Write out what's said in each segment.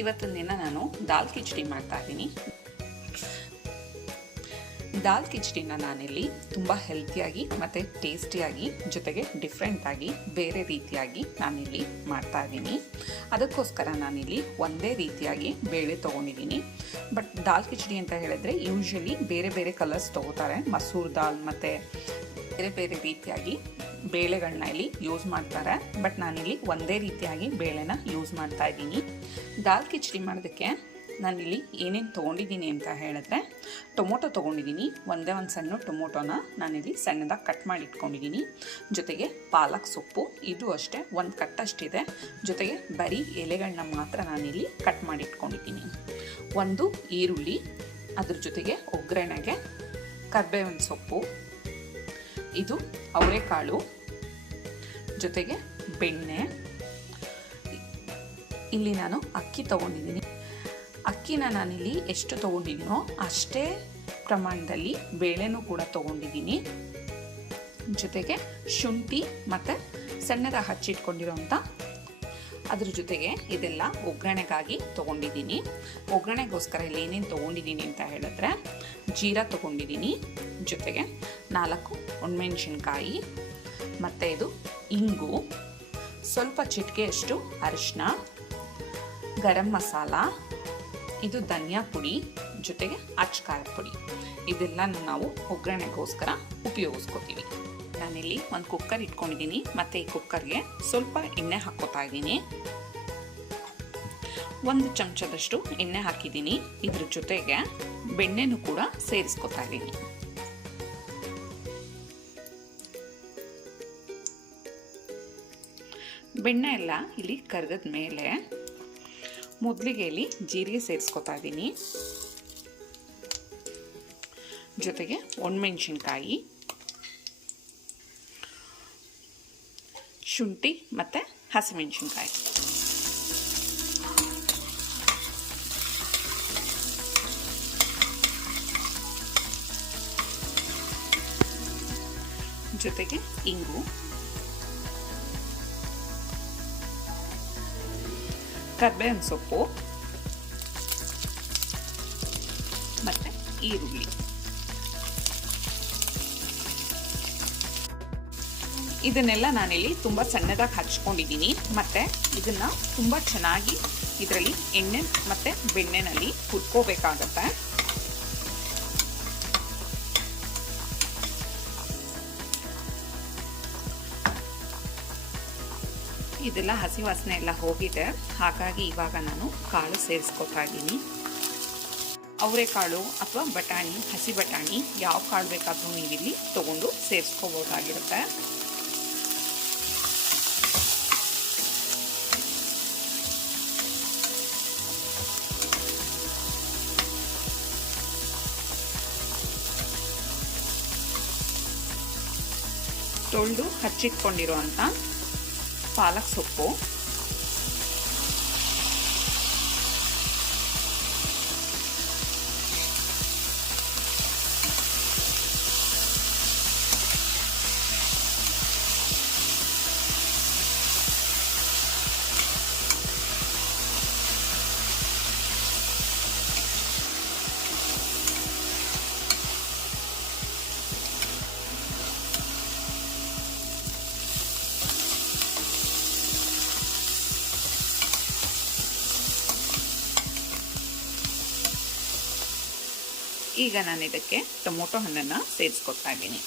ಇವತ್ತಿನ ದಿನ ನಾನು ದಾಲ್ ಕಿಚಡಿ ಮಾಡ್ತಾ ಇದ್ದೀನಿ. ದಾಲ್ ಕಿಚಡಿನ ನಾನಿಲ್ಲಿ ತುಂಬ ಹೆಲ್ತಿಯಾಗಿ ಮತ್ತು ಟೇಸ್ಟಿಯಾಗಿ ಜೊತೆಗೆ ಡಿಫ್ರೆಂಟಾಗಿ ಬೇರೆ ರೀತಿಯಾಗಿ ನಾನಿಲ್ಲಿ ಮಾಡ್ತಾ ಇದ್ದೀನಿ. ಅದಕ್ಕೋಸ್ಕರ ನಾನಿಲ್ಲಿ ಒಂದೇ ರೀತಿಯಾಗಿ ಬೇಳೆ ತೊಗೊಂಡಿದ್ದೀನಿ. ಬಟ್ ದಾಲ್ ಕಿಚಡಿ ಅಂತ ಹೇಳಿದ್ರೆ ಯೂಶ್ವಲಿ ಬೇರೆ ಬೇರೆ ಕಲರ್ಸ್ ತೊಗೋತಾರೆ. ಮಸೂರ್ ದಾಲ್ ಮತ್ತು ಬೇರೆ ಬೇರೆ ರೀತಿಯಾಗಿ ಬೇಳೆಗಳನ್ನ ಇಲ್ಲಿ ಯೂಸ್ ಮಾಡ್ತಾರೆ. ಬಟ್ ನಾನಿಲ್ಲಿ ಒಂದೇ ರೀತಿಯಾಗಿ ಬೇಳೆನ ಯೂಸ್ ಮಾಡ್ತಾ ಇದ್ದೀನಿ. ದಾಲ್ ಕಿಚಡಿ ಮಾಡೋದಕ್ಕೆ ನಾನಿಲ್ಲಿ ಏನೇನು ತೊಗೊಂಡಿದ್ದೀನಿ ಅಂತ ಹೇಳಿದ್ರೆ, ಟೊಮೊಟೊ ತೊಗೊಂಡಿದ್ದೀನಿ. ಒಂದೇ ಒಂದು ಸಣ್ಣ ಟೊಮೊಟೊನ ನಾನಿಲ್ಲಿ ಸಣ್ಣದಾಗಿ ಕಟ್ ಮಾಡಿ ಇಟ್ಕೊಂಡಿದ್ದೀನಿ. ಜೊತೆಗೆ ಪಾಲಕ್ ಸೊಪ್ಪು, ಇದು ಅಷ್ಟೇ ಒಂದು ಕಟ್ಟಷ್ಟಿದೆ. ಜೊತೆಗೆ ಬರೀ ಎಲೆಗಳನ್ನ ಮಾತ್ರ ನಾನಿಲ್ಲಿ ಕಟ್ ಮಾಡಿ ಇಟ್ಕೊಂಡಿದ್ದೀನಿ. ಒಂದು ಈರುಳ್ಳಿ, ಅದ್ರ ಜೊತೆಗೆ ಒಗ್ಗರಣೆಗೆ ಕರಿಬೇವಿನ ಸೊಪ್ಪು, ಇದು ಅವರೆಕಾಳು, ಜೊತೆಗೆ ಬೆಣ್ಣೆ. ಇಲ್ಲಿ ನಾನು ಅಕ್ಕಿ ತೊಗೊಂಡಿದ್ದೀನಿ. ಅಕ್ಕಿನ ನಾನಿಲ್ಲಿ ಎಷ್ಟು ತೊಗೊಂಡಿದ್ದೀನೋ ಅಷ್ಟೇ ಪ್ರಮಾಣದಲ್ಲಿ ಬೇಳೆನೂ ಕೂಡ ತೊಗೊಂಡಿದ್ದೀನಿ. ಜೊತೆಗೆ ಶುಂಠಿ ಮತ್ತು ಸಣ್ಣದಾಗಿ ಹಚ್ಚಿಟ್ಕೊಂಡಿರೋಂಥ ಅದ್ರ ಜೊತೆಗೆ ಇದೆಲ್ಲ ಒಗ್ಗರಣೆಗಾಗಿ ತೊಗೊಂಡಿದ್ದೀನಿ. ಒಗ್ಗರಣೆಗೋಸ್ಕರ ಇಲ್ಲಿ ಏನೇನು ತೊಗೊಂಡಿದ್ದೀನಿ ಅಂತ ಹೇಳಿದ್ರೆ, ಜೀರಾ ತೊಗೊಂಡಿದ್ದೀನಿ, ಜೊತೆಗೆ 4 ಒಣಮೆಣಸಿನ್ಕಾಯಿ, ಮತ್ತು ಇದು ಇಂಗು, ಸ್ವಲ್ಪ ಚಿಟಿಕೆಯಷ್ಟು ಅರಿಶಿನ, ಗರಂ ಮಸಾಲ, ಇದು ಧನಿಯಾ ಪುಡಿ, ಜೊತೆಗೆ ಅಚ್ಚಕಾರದ ಪುಡಿ. ಇದೆಲ್ಲನೂ ನಾವು ಒಗ್ಗರಣೆಗೋಸ್ಕರ ಉಪಯೋಗಿಸ್ಕೋತೀವಿ. ನಾನಿಲ್ಲಿ ಒಂದು ಕುಕ್ಕರ್ ಇಟ್ಕೊಂಡಿದ್ದೀನಿ ಮತ್ತು ಈ ಕುಕ್ಕರ್ಗೆ ಸ್ವಲ್ಪ ಎಣ್ಣೆ ಹಾಕ್ಕೋತಾ ಇದ್ದೀನಿ. 1 ಚಮಚದಷ್ಟು ಎಣ್ಣೆ ಹಾಕಿದ್ದೀನಿ. ಇದ್ರ ಜೊತೆಗೆ ಬೆಣ್ಣೆನೂ ಕೂಡ ಸೇರಿಸ್ಕೋತಾ ಇದ್ದೀನಿ. ಬೆಣ್ಣೆ ಎಲ್ಲ ಇಲ್ಲಿ ಕರಗದ ಮೇಲೆ ಮೊದಲಿಗೆ ಇಲ್ಲಿ ಜೀರಿಗೆ ಸೇರಿಸ್ಕೊತಾ ಇದ್ದೀನಿ. ಜೊತೆಗೆ ಒಣಮೆಣಸಿನ್ಕಾಯಿ, ಶುಂಠಿ ಮತ್ತು ಹಸಿಮೆಣಸಿನ್ಕಾಯಿ. ಜೊತೆಗೆ ಇಂಗು, ಕರಿಬೇವಿನ ಸೊಪ್ಪು ಮತ್ತು ಈರುಳ್ಳಿ. ಇದನ್ನೆಲ್ಲ ನಾನಿಲ್ಲಿ ತುಂಬ ಸಣ್ಣದಾಗಿ ಹಚ್ಕೊಂಡಿದ್ದೀನಿ. ಮತ್ತು ಇದನ್ನು ತುಂಬ ಚೆನ್ನಾಗಿ ಇದರಲ್ಲಿ ಎಣ್ಣೆ ಮತ್ತು ಬೆಣ್ಣೆನಲ್ಲಿ ಹುರ್ಕೋಬೇಕಾಗತ್ತೆ. ಇದೆಲ್ಲ ಹಸಿ ವಾಸನೆ ಎಲ್ಲ ಹೋಗಿದೆ. ಹಾಗಾಗಿ ಇವಾಗ ನಾನು ಕಾಳು ಸೇರಿಸ್ಕೊತಾ ಇದ್ದೀನಿ. ಅವರೆಕಾಳು ಅಥವಾ ಬಟಾಣಿ, ಹಸಿ ಬಟಾಣಿ ಯಾವ ಕಾಳು ಬೇಕಾದರೂ ನೀವಿಲ್ಲಿ ತೊಗೊಂಡು ಸೇರಿಸ್ಕೋಬೋದಾಗಿರುತ್ತೆ. ತೊಳೆದು ಹಚ್ಚಿಟ್ಕೊಂಡಿರುವಂಥ ಪಾಲಕ್ ಸೊಪ್ಪು, ಈಗ ನಾನು ಇದಕ್ಕೆ ಟೊಮೊಟೊ ಹಣ್ಣನ್ನು ಸೇರಿಸ್ಕೊತಾ ಇದ್ದೀನಿ.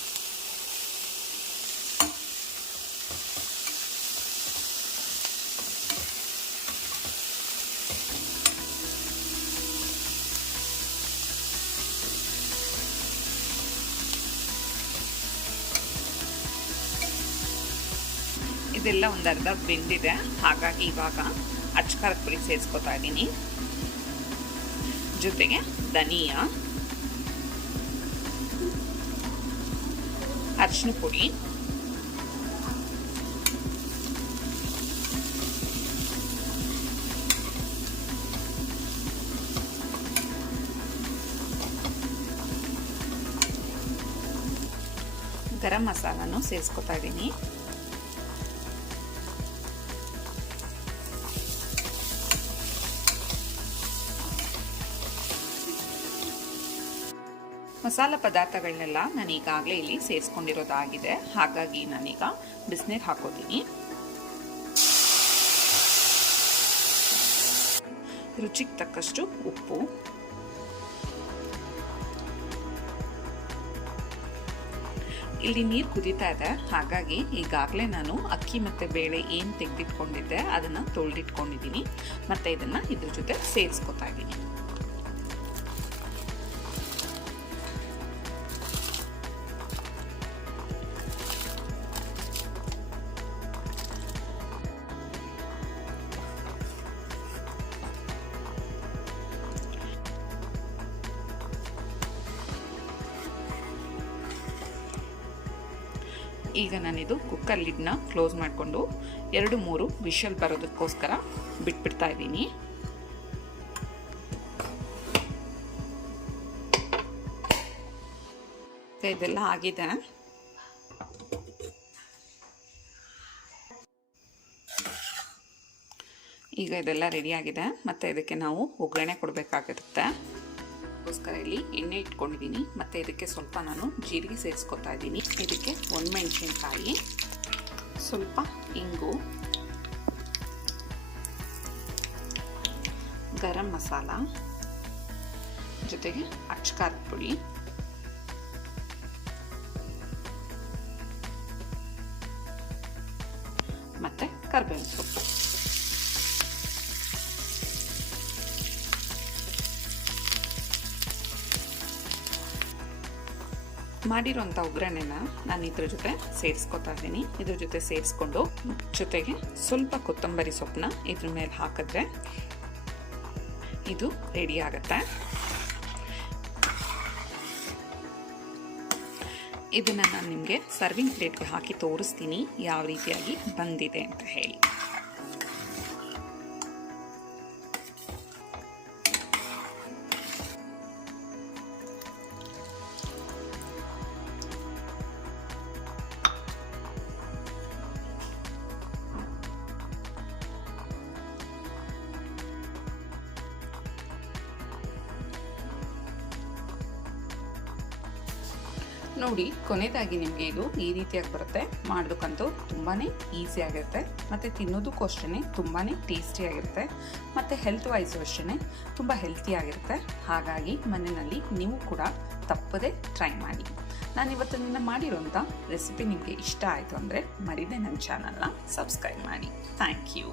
ಇದೆಲ್ಲ ಒಂದು ಅರ್ಧ ಬೆಂದಿದೆ. ಹಾಗಾಗಿ ಇವಾಗ ಅಚ್ಚಕಾರದ ಪುಡಿ ಸೇರಿಸ್ಕೊತಾ ಇದ್ದೀನಿ. ಜೊತೆಗೆ ಧನಿಯಾ, ಅರಿಶಿನ ಪುಡಿ, ಗರಂ ಮಸಾಲನೂ ಸೇರಿಸ್ಕೊತಾ ಇದ್ದೀನಿ. ಮಸಾಲ ಪದಾರ್ಥಗಳನ್ನೆಲ್ಲ ನಾನು ಈಗಾಗಲೇ ಇಲ್ಲಿ ಸೇರಿಸ್ಕೊಂಡಿರೋದಾಗಿದೆ. ಹಾಗಾಗಿ ನಾನೀಗ ಬಿಸಿನೀರು ಹಾಕೋತೀನಿ. ರುಚಿಗೆ ತಕ್ಕಷ್ಟು ಉಪ್ಪು, ಇಲ್ಲಿ ನೀರು ಕುದೀತಾ ಇದೆ. ಹಾಗಾಗಿ ಈಗಾಗಲೇ ನಾನು ಅಕ್ಕಿ ಮತ್ತು ಬೇಳೆ ಏನು ತೆಗೆದಿಟ್ಕೊಂಡಿದ್ದೆ ಅದನ್ನು ತೊಳೆದಿಟ್ಕೊಂಡಿದ್ದೀನಿ. ಮತ್ತು ಇದನ್ನು ಇದ್ರ ಜೊತೆ ಸೇರಿಸ್ಕೊತಾ ಇದ್ದೀನಿ. ಈಗ ನಾನಿದು ಕುಕ್ಕರ್ ಲಿಡ್ನ ಕ್ಲೋಸ್ ಮಾಡಿಕೊಂಡು 2-3 ವಿಷಲ್ ಬರೋದಕ್ಕೋಸ್ಕರ ಬಿಟ್ಬಿಡ್ತಾ ಇದ್ದೀನಿ. ಇದೆಲ್ಲ ಆಗಿದೆ. ಈಗ ಇದೆಲ್ಲ ರೆಡಿಯಾಗಿದೆ. ಮತ್ತು ಇದಕ್ಕೆ ನಾವು ಒಗ್ಗರಣೆ ಕೊಡಬೇಕಾಗಿರುತ್ತೆ. ಅದಕ್ಕೋಸ್ಕರ ಇಲ್ಲಿ ಎಣ್ಣೆ ಇಟ್ಕೊಂಡಿದ್ದೀನಿ. ಮತ್ತು ಇದಕ್ಕೆ ಸ್ವಲ್ಪ ನಾನು ಜೀರಿಗೆ ಸೇರಿಸ್ಕೊತಾ ಇದ್ದೀನಿ. ಇದಕ್ಕೆ ಒಣಮೆಣಸಿನಕಾಯಿ, ಸ್ವಲ್ಪ ಇಂಗು, ಗರಂ ಮಸಾಲ, ಜೊತೆಗೆ ಅಚ್ಚಕಾರದ ಪುಡಿ, ಮತ್ತು ಕರಿಬೇವಿನ ಸೊಪ್ಪು. ಮಾಡಿರೋಂಥ ಒಗ್ಗರಣೆನ ನಾನು ಇದ್ರ ಜೊತೆ ಸೇರಿಸ್ಕೊತಾ ಇದ್ದೀನಿ. ಇದ್ರ ಜೊತೆ ಸೇರಿಸ್ಕೊಂಡು ಜೊತೆಗೆ ಸ್ವಲ್ಪ ಕೊತ್ತಂಬರಿ ಸೊಪ್ಪನ್ನ ಇದ್ರ ಮೇಲೆ ಹಾಕಿದ್ರೆ ಇದು ರೆಡಿ ಆಗುತ್ತೆ. ಇದನ್ನು ನಾನು ನಿಮಗೆ ಸರ್ವಿಂಗ್ ಪ್ಲೇಟ್ಗೆ ಹಾಕಿ ತೋರಿಸ್ತೀನಿ ಯಾವ ರೀತಿಯಾಗಿ ಬಂದಿದೆ ಅಂತ ಹೇಳಿ. ನೋಡಿ, ಕೊನೆಯದಾಗಿ ನಿಮಗೆ ಇದು ಈ ರೀತಿಯಾಗಿ ಬರುತ್ತೆ. ಮಾಡೋದಕ್ಕಂತೂ ತುಂಬಾ ಈಸಿ ಆಗಿರುತ್ತೆ ಮತ್ತು ತಿನ್ನೋದಕ್ಕೂ ಅಷ್ಟೇ ತುಂಬಾ ಟೇಸ್ಟಿಯಾಗಿರುತ್ತೆ ಮತ್ತು ಹೆಲ್ತ್ ವೈಸು ಅಷ್ಟೇ ತುಂಬ ಹೆಲ್ತಿಯಾಗಿರುತ್ತೆ. ಹಾಗಾಗಿ ಮನೆಯಲ್ಲಿ ನೀವು ಕೂಡ ತಪ್ಪದೆ ಟ್ರೈ ಮಾಡಿ. ನಾನಿವತ್ತಿನಿಂದ ಮಾಡಿರೋಂಥ ರೆಸಿಪಿ ನಿಮಗೆ ಇಷ್ಟ ಆಯಿತು ಅಂದರೆ ಮರಿದೇ ನನ್ನ ಚಾನಲ್ನ ಸಬ್ಸ್ಕ್ರೈಬ್ ಮಾಡಿ. Thank you.